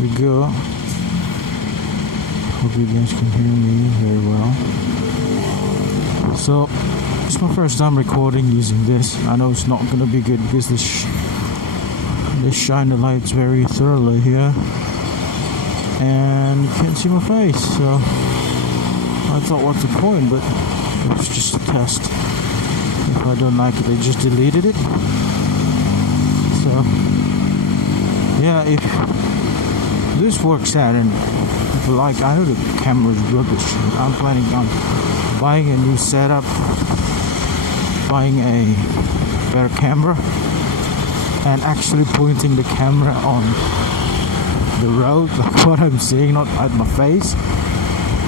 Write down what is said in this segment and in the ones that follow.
we go. Hope you guys can hear me very well. So, it's my first time recording using this. I know it's not gonna be good because they shine the lights very thoroughly here, and you can't see my face. So, I thought, what's the point? But it was just a test. If I don't like it, I just deleted it. So, yeah, if this works out and if you like, I know the camera's rubbish. I'm planning on buying a new setup, buying a better camera, and actually pointing the camera on the road, like what I'm seeing, not at my face.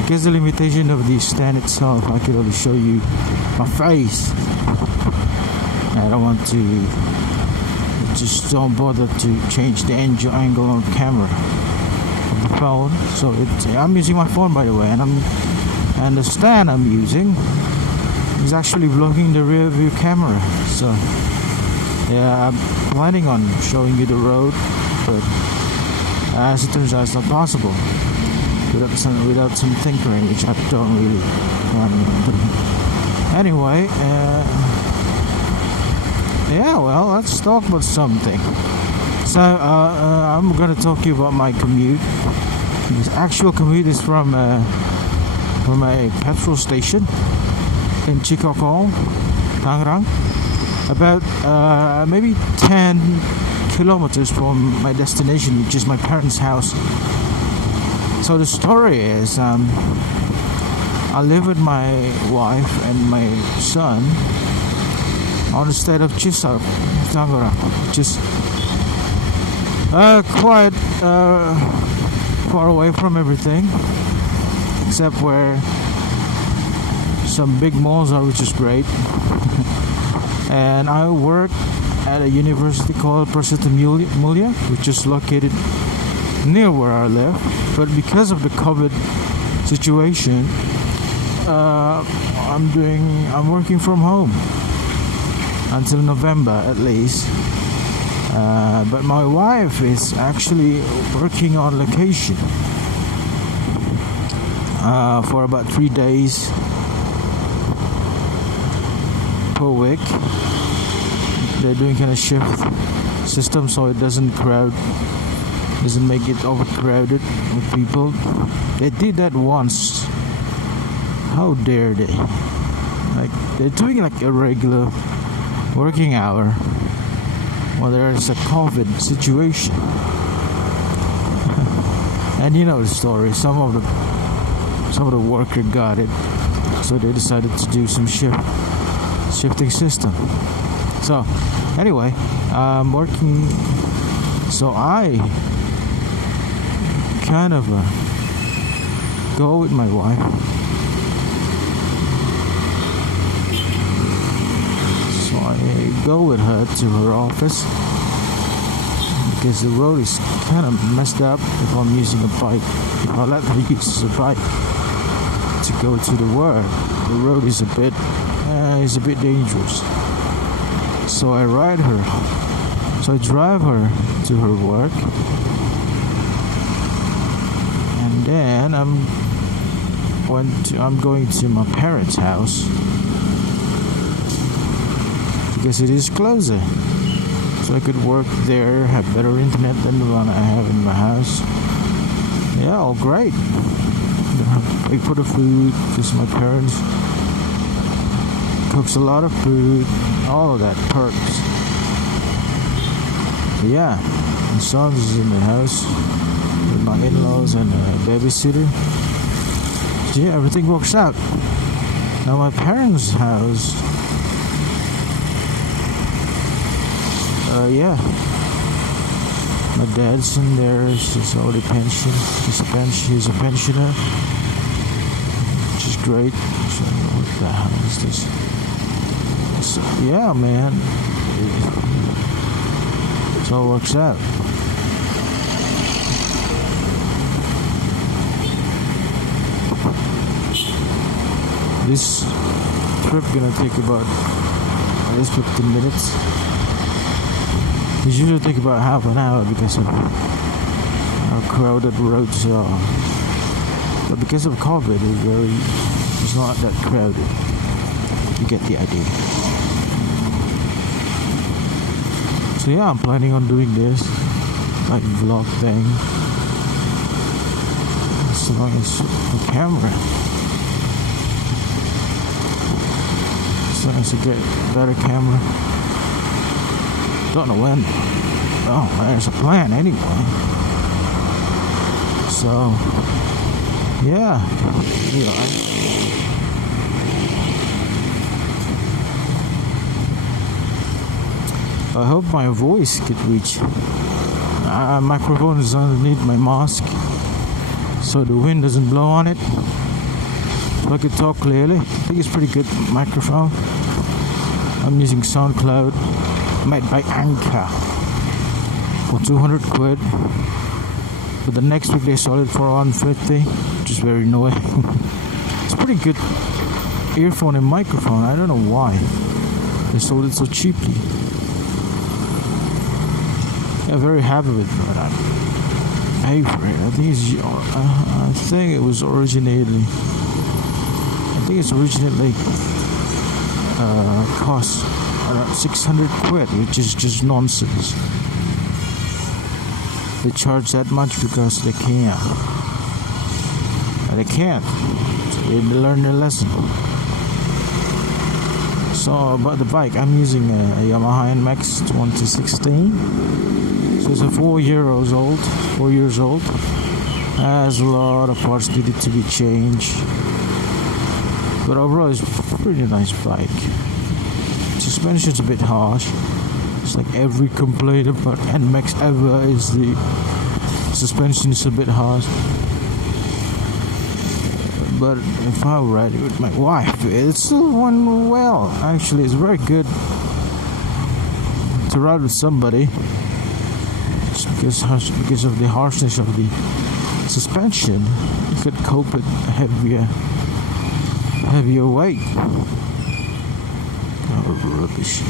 Because the limitation of the stand itself, I could only show you my face. I don't want to, just don't bother to change the angle on the camera of the phone. So I'm using my phone, by the way, and the stand I'm using is actually blocking the rear view camera. So yeah, I'm planning on showing you the road, but as it turns out, it's not possible without some tinkering, which I don't really plan on doing. Anyway, yeah, well, let's talk about something. So I'm gonna talk to you about my commute. This actual commute is from a petrol station in Cikokol, Tangerang, about maybe 10 kilometers from my destination, which is my parents' house. So the story is, I live with my wife and my son on the state of Chisak, Tangerang, which is quite far away from everything, except where some big malls are, which is great. And I work at a university called Persita Mulia, which is located near where I live. But because of the COVID situation, I'm working from home until November at least. But my wife is actually working on location for about 3 days per week. They're doing kind of shift system, so it doesn't make it overcrowded with people. They did that once. How dare they? Like, they're doing like a regular working hour while there is a COVID situation. And you know the story. Some of the worker got it, so they decided to do some shifting system. So anyway, I'm working. So I kind of go with my wife. So I go with her to her office because the road is kind of messed up if I'm using a bike. If I let her use a bike to go to the work, the road is a bit dangerous. So I ride her. So I drive her to her work. And then I'm going to my parents' house because it is closer, so I could work there, have better internet than the one I have in my house. Yeah, all great. I pay for the food because my parents cooks a lot of food, all of that perks. So yeah, my son is in the house with my in-laws and a babysitter. So yeah, everything works out. Now my parents' house, yeah, my dad's in there. He's already pensioned. He's a pensioner, which is great. So what the hell is this? So yeah, man, it all works out. This trip gonna take about at least 15 minutes. It usually take about half an hour because of how crowded roads are. But because of COVID, it's not that crowded. You get the idea. So yeah, I'm planning on doing this like vlog thing. As long as the camera. As long as I get a better camera. Don't know when. Oh, there's a plan anyway. So yeah, I hope my voice could reach. Microphone is underneath my mask, so the wind doesn't blow on it. So I could talk clearly. I think it's pretty good microphone. I'm using SoundCloud, made by Anchor, for 200 quid. But the next week they sold it for 150, which is very annoying. It's pretty good earphone and microphone. I don't know why they sold it so cheaply. I'm very happy with what I paid for it. I think it was originally. Cost around 600 quid, which is just nonsense. They charge that much because they can't. They can't. They learn their lesson. So about the bike, I'm using a Yamaha NMAX 2016. So it's a 4 years old. Has a lot of parts needed to be changed. But overall, it's a pretty nice bike. Suspension's a bit harsh. It's like every complaint about NMAX ever is the suspension is a bit harsh. But if I ride it with my wife, it still went well. Actually, it's very good to ride with somebody. Just because of the harshness of the suspension, you could cope with heavier weight. Oh, rubbish.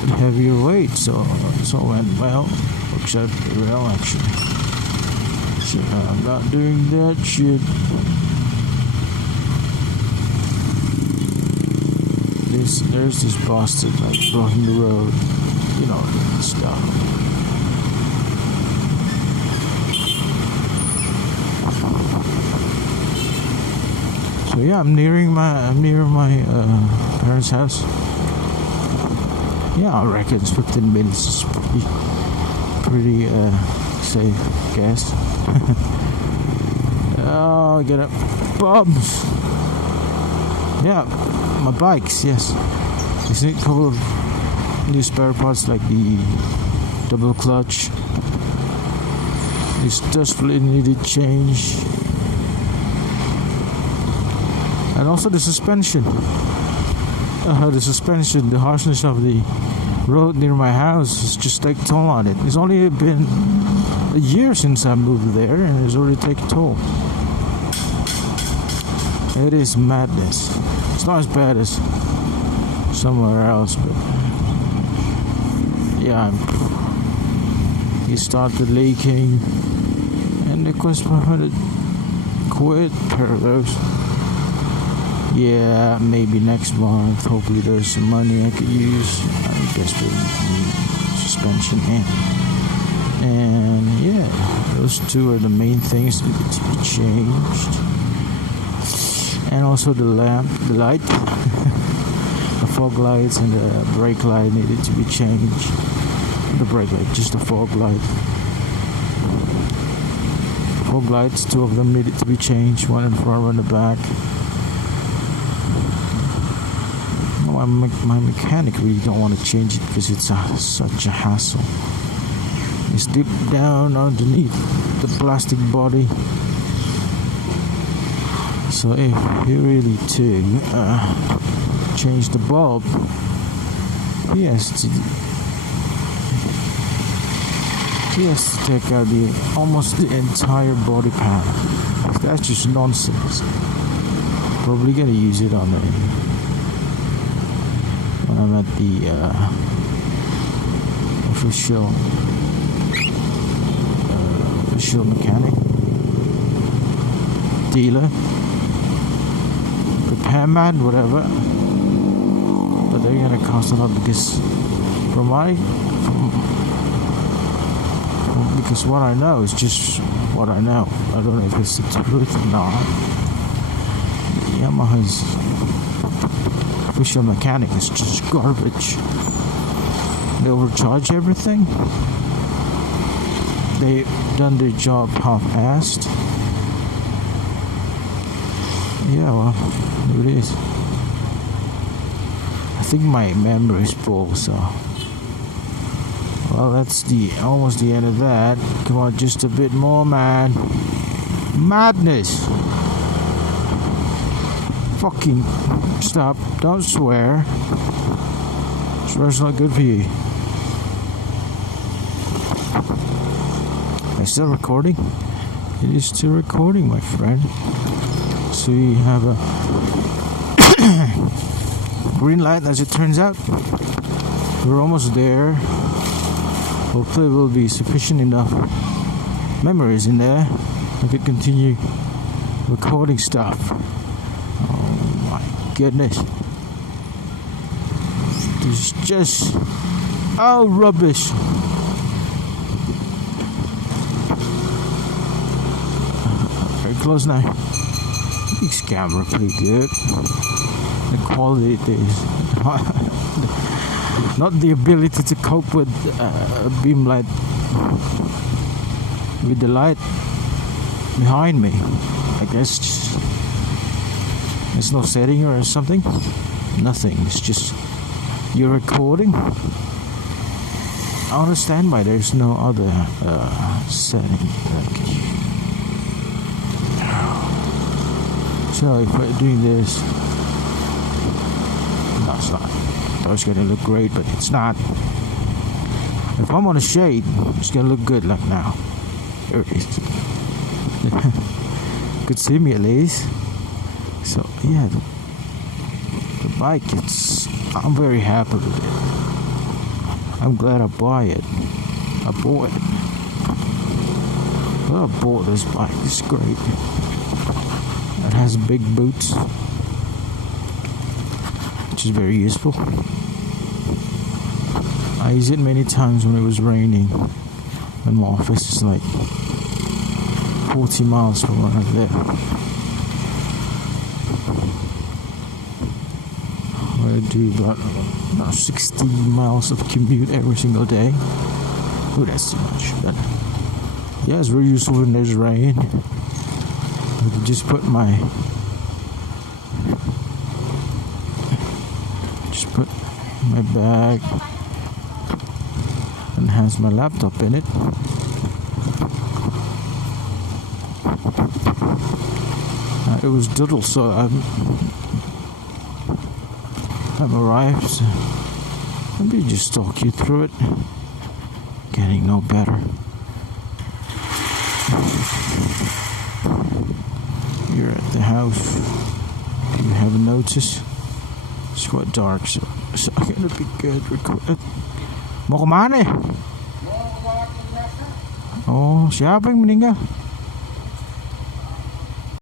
But heavier weight, so went well. Works out well, actually. So I'm not doing that shit. There's this bastard like blocking the road. You know, stuff. So yeah, I'm near my parents' house. Yeah, I reckon it's 15 minutes. It's pretty safe, I guess. Oh, get up, bums. Yeah, my bikes. Yes, there's a couple of new spare parts like the double clutch. It's desperately needed change. And also the suspension. The harshness of the road near my house is just take toll on it. It's only been a year since I moved there, and it's already taken toll. It is madness. It's not as bad as somewhere else, but yeah, it started leaking, and it cost 500 quid per of those. Yeah, maybe next month. Hopefully there's some money I could use. I guess the suspension and yeah, those two are the main things that need to be changed. And also the light, the fog lights and the brake light needed to be changed. The brake light, just the fog light. Fog lights, two of them needed to be changed, one in front, one in the back. My mechanic really don't want to change it because it's such a hassle. It's deep down underneath the plastic body. So if you really to change the bulb, he has to take out almost the entire body panel. That's just nonsense. Probably gonna use it on when I'm at the official official mechanic, dealer, repairman, whatever. But they're gonna cost a lot because because what I know is just what I know. I don't know if it's the truth or not. Yamaha's official mechanic is just garbage. They overcharge everything. They've done their job half-assed. Yeah, well, it is. I think my memory is full, so. Well, that's almost the end of that. Come on, just a bit more, man. Madness. Fucking stop. Don't swear. Swear's not good for you. Am I still recording? It is still recording, my friend. So you have a green light, as it turns out. We're almost there. Hopefully will be sufficient enough memories in there. I could continue recording stuff. Oh my goodness. It's just rubbish. Very close now. This camera pretty good. The quality is not the ability to cope with a beam light with the light behind me. I guess there's no setting or something. Nothing. It's just you're recording. I understand why there's no other setting. So if we're doing this, no, it's not. I was gonna look great, but it's not. If I'm on a shade, it's gonna look good like now. There it is. Could see me at least. So yeah, the bike, I'm very happy with it. I'm glad I bought it. I bought it. Well, I bought this bike. It's great. It has big boots, which is very useful. I used it many times when it was raining. When my office is like 40 miles from where I live. I do about 60 miles of commute every single day. Oh, that's too much. But yeah, it's very useful when there's rain. I can just put my bag and has my laptop in it. It was doodle, so I've arrived. So let me just talk you through it. Getting no better. You're at the house. You haven't noticed. It's quite dark, so it's not gonna be good. Mau kemana? Oh, siapa yang meninggal?